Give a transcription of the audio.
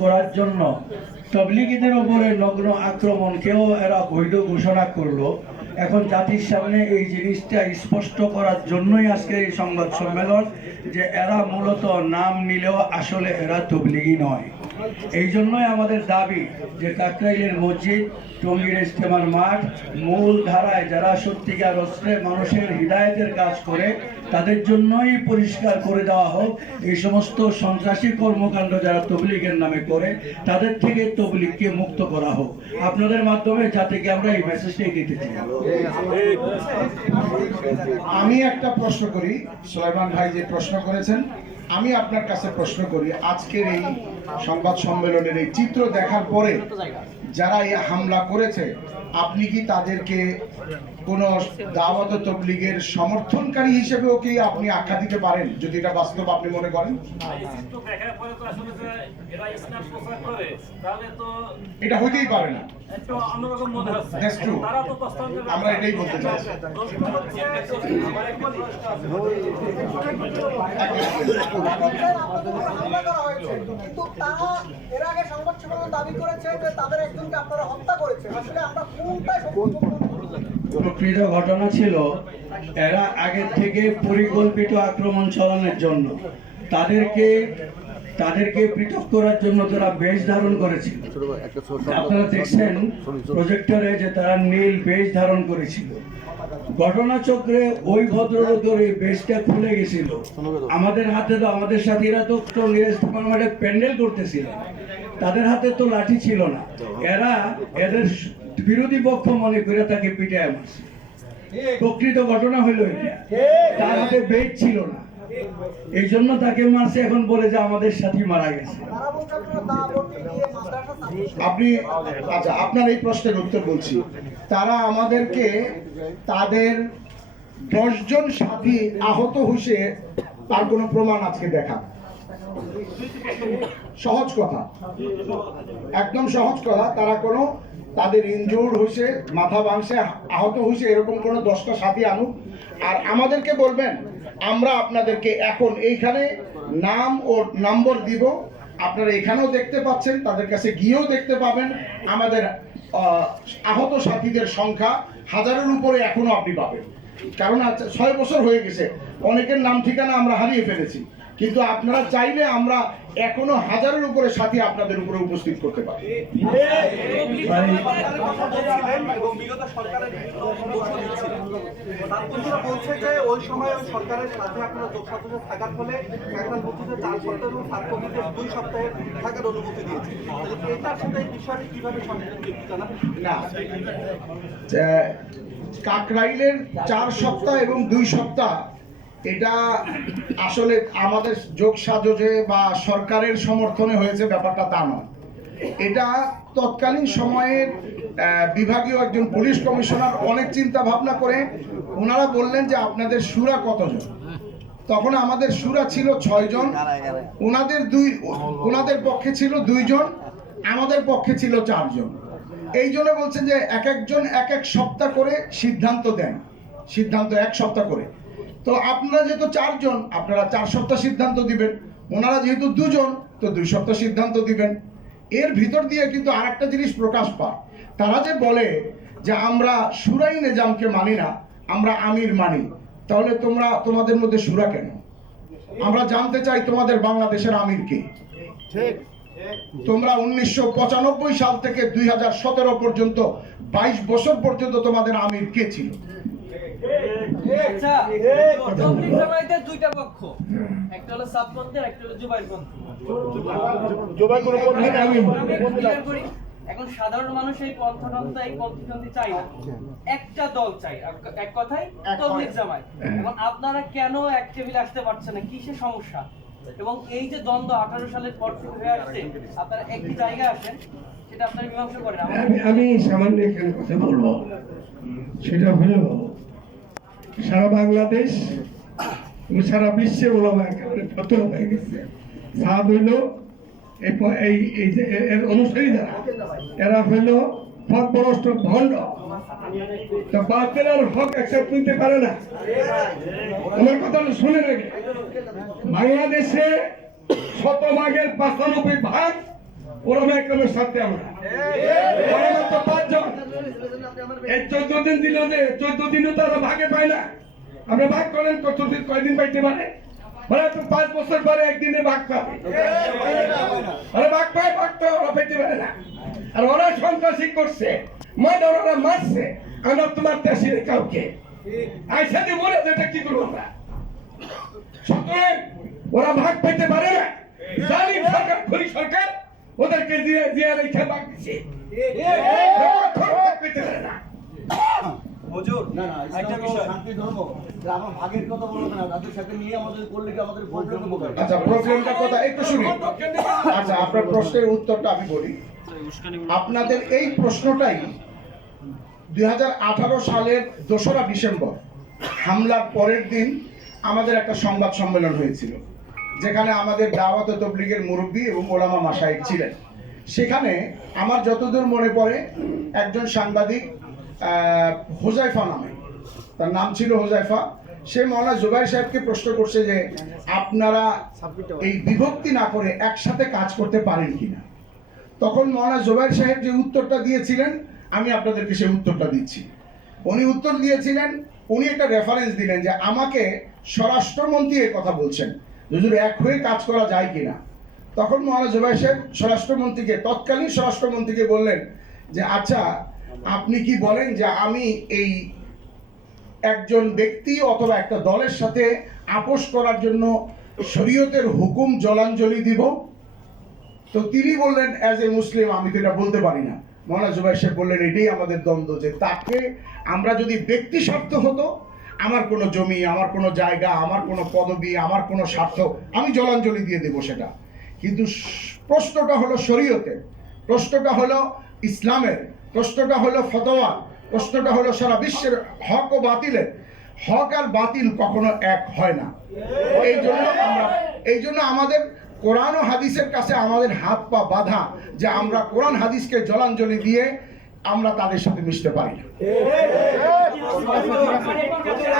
করার জন্য তবলিগীদের উপরে নগ্ন আক্রমণকেও এরা বৈধ ঘোষণা করল। এখন জাতির সামনে এই জিনিসটা স্পষ্ট করার জন্যই আজকে এই সংবাদ সম্মেলন যে এরা মূলত নাম নিলেও আসলে এরা তবলিগি নয়। এই জন্যই আমাদের দাবি যে কাকরাইলের মসজিদ, টঙ্গীর ইস্তেমার মাঠ, মূল ধারায় যারা সত্যিকার অস্ত্রে মানুষের হৃদায়তের কাজ করে তাদের জন্যই পরিষ্কার করে দেওয়া হোক। এই সমস্ত সন্ত্রাসী কর্মকাণ্ড যারা তবলিগের নামে করে, তাদের থেকে তবলিগকে মুক্ত করা হোক। আপনাদের মাধ্যমে জাতিকে আমরা এই মেসেজটাই দিতে চাই। আমি একটা প্রশ্ন করি, সুলাইমান ভাই যে প্রশ্ন করেছেন, আমি আপনার কাছে প্রশ্ন করি, আজকের এই সংবাদ সম্মেলনের এই চিত্র দেখার পরে যারা এই হামলা করেছে, আপনি কি তাদেরকে কোন দাওয়াত তবলিগের সমর্থনকারী হিসেবেও কি আপনি আখ্যা দিতে পারেন? যদি এটা বাস্তব আপনি মনে করেন। এটা হইতেই পারে না। আমরা এটাই বলতে হয়েছে কিন্তু তারা এর আগে সংবাদ দাবি করেছে যে তাদের একজনকে আপনারা হত্যা করেছেন। আসলে আমরা কোনটাই প্রকৃত ঘটনা ছিল, এরা আগের থেকে পরিকল্পিত আক্রমণ চালানোর জন্য, তাদেরকে তাদেরকে পৃথক করার জন্য তারা বেশ ধারণ করেছিল। আপনারা দেখছেন প্রজেক্টরে যে তারা নীল বেশ ধারণ করেছিল। ঘটনাচক্রে ওই ভদ্রলোকের এই বেশটা খুলে গেছিল। আমাদের হাতে তো, আমাদের সাথীরা তো প্যান্ডেল করতেছিল। তাদের হাতে তো লাঠি ছিল না। এরা এদের বিরোধী পক্ষ মনে করে তাকে পিটায় মারছে। প্রকৃত ঘটনা হইল এটা। তার হাতে বেদ ছিল না। এই জন্য তাকে মারছে এখন বলে যে আমাদের সাথী মারা গেছে। আপনি আচ্ছা আপনার এই প্রশ্নের উত্তর বলছি। তারা আমাদেরকে তাদের দশজন সাথী আহত হইছে তার কোনো প্রমাণ আজকে দেখা সহজ কথা। একদম সহজ কথা তারা কোনো তাদের ইনজুর হয়েছে মাথা ভাঙছে, আহত হয়েছে এরকম কোনো দশটা সাথী আনুক। আর আমাদেরকে বলবেন, আমরা আপনাদেরকে এখন এইখানে নাম ও নম্বর দিব। আপনারা এখানেও দেখতে পাচ্ছেন, তাদের কাছে গিয়েও দেখতে পাবেন। আমাদের আহত সাথীদের সংখ্যা হাজারের উপরে এখনও আপনি পাবেন। কারণ ছয় বছর হয়ে গেছে, অনেকের নাম ঠিকানা আমরা হারিয়ে ফেলেছি। কিন্তু আপনারা চাইলে আমরা এখনও হাজারের উপরে সাথী আপনাদের উপরে উপস্থিত করতে পারি। কাকরাইলের চার সপ্তাহ এবং দুই সপ্তাহ এটা আসলে আমাদের যোগ সাজে বা সরকারের সমর্থনে হয়েছে, ব্যাপারটা তা নয়। এটা তৎকালীন সময়ের বিভাগীয় একজন পুলিশ কমিশনার অনেক চিন্তা ভাবনা করে, ওনারা বললেন যে আপনাদের সুরা কতজন? তখন আমাদের সুরা ছিল ছয়জন ওনাদের দুই, ওনাদের পক্ষে ছিল দুইজন আমাদের পক্ষে ছিল চারজন এই জন্য বলছেন যে এক একজন এক এক সপ্তাহ করে সিদ্ধান্ত দেন। সিদ্ধান্ত এক সপ্তাহ করে। তো আপনারা যেহেতু চারজন আপনারা চার সপ্তাহ সিদ্ধান্ত দিবেন। ওনারা যেহেতু দুজন তো দুই সপ্তাহ সিদ্ধান্ত দিবেন। এর ভিতর দিয়ে কিন্তু আরেকটা জিনিস প্রকাশ পায়। তারা যে বলে যে আমরা সুরাই নেজামকে মানি না আমরা আমির মানি তাহলে তোমরা তোমাদের মধ্যে সুরা কেন? আমরা জানতে চাই তোমাদের বাংলাদেশের আমির কে। তোমরা উনিশশো পঁচানব্বই সাল থেকে দুই হাজার সতেরো পর্যন্ত বাইশ বছর পর্যন্ত তোমাদের আমির কে ছিল? এখন সাধারণ মানুষ এই এই পন্থটন্থী চাই না একটা দল চাই এক- কথায় এখন আপনারা কেন এক টেবিলে আসতে পারছেন না কিসের সমস্যা এবং এই যে দ্বন্দ্ব আঠারো সালের পর থেকে হয়ে আসছে আপনারা একটি জায়গায় আসেন সেটা আপনারা মীমাংসা করেন আমি আমি সামান্য এখানে কথা বলব। সেটা হলো সারা বাংলাদেশ সারা বিশ্বের ওলামা একেবারে হয়ে গেছে। সাদ হইল এই এই যে এর অনুসারী যারা, এরা হইল হক পরষ্ট তা নিতে পারে না। আমার শুনে রেখে বাংলাদেশে শতভাগের পাঁচানব্বই ভাগ ওলামা একরামের সাথে আমরা। এই চোদ্দ দিন দিল যে, চোদ্দ দিনও তো ভাগে পায় না। আমরা ভাগ করেন কত দিন কয়দিন পাইতে পারে? পাঁচ বছর পরে একদিনে ভাগ পাবে। ওরা ভাগ পায়, ভাগ তো ওরা পেতে পারে না। আর ওরা সন্ত্রাসী করছে। মাদ ওরা মারছে। আমরা তোমার দেশে কাউকে। আইসা দিয়ে বলে যেটা কি করব আমরা? সুতরাং ওরা ভাগ পেতে পারে না। জালিম সরকার খনি সরকার ওদেরকে দিয়ে দিয়ে রেখে হুজুর না না শান্তি ধর্ম ভাগের কথা বলবে না তাদের সাথে নিয়ে আমাদের করলে কি আমাদের প্রবলেম আচ্ছা প্রবলেমটা কথা একটু শুনি। আচ্ছা আপনার প্রশ্নের উত্তরটা আমি বলি। আপনাদের এই প্রশ্নটাই দুই হাজার আঠারো সালের দোসরা ডিসেম্বর হামলার পরের দিন আমাদের একটা সংবাদ সম্মেলন হয়েছিল। যেখানে আমাদের দাওয়াত তবলিগের মুরব্বী এবং ওলামা মাসায়েক ছিলেন। সেখানে আমার যতদূর মনে পড়ে, একজন সাংবাদিক হোজাইফা নামে। তার নাম ছিল হোজাইফা। সে মৌলানা জুবাইর সাহেবকে প্রশ্ন করছে যে, আপনারা এই বিভক্তি না করে একসাথে কাজ করতে পারেন কিনা তখন মৌলানা জুবাইর সাহেব যে উত্তরটা দিয়েছিলেন, আমি আপনাদেরকে সে উত্তরটা দিচ্ছি। উনি উত্তর দিয়েছিলেন, উনি একটা রেফারেন্স দিলেন যে, আমাকে স্বরাষ্ট্রমন্ত্রী এর কথা বলছেন। যদি এক হয়ে কাজ করা যায় কিনা। তখন মহারাজ জুবাই সাহেব স্বরাষ্ট্রমন্ত্রীকে, তৎকালীন স্বরাষ্ট্রমন্ত্রীকে বললেন যে আচ্ছা আপনি কি বলেন যে আমি এই একজন ব্যক্তি অথবা একটা দলের সাথে আপোষ করার জন্য শরীয়তের হুকুম জলাঞ্জলি দিব? তো তিনি বললেন অ্যাজ এ মুসলিম আমি তো এটা বলতে পারি না। মহারাজ জুবাই সাহেব বললেন, এটাই আমাদের দ্বন্দ্ব যে তাকে আমরা যদি ব্যক্তি স্বার্থ হতো আমার কোনো জমি, আমার কোনো জায়গা, আমার কোনো পদবি, আমার কোনো স্বার্থ, আমি জলাঞ্জলি দিয়ে দেবো সেটা। কিন্তু প্রশ্নটা হলো শরীয়তের, প্রশ্নটা হলো ইসলামের, প্রশ্নটা হলো ফতোয়া প্রশ্নটা হলো সারা বিশ্বের হক ও বাতিলের। হক আর বাতিল কখনো এক হয় না। এই জন্য আমরা, এই জন্য আমাদের কোরআন ও হাদিসের কাছে আমাদের হাত পা বাঁধা যে আমরা কোরআন হাদিসকে জলাঞ্জলি দিয়ে আমরা তাদের সাথে মিশতে পারি। না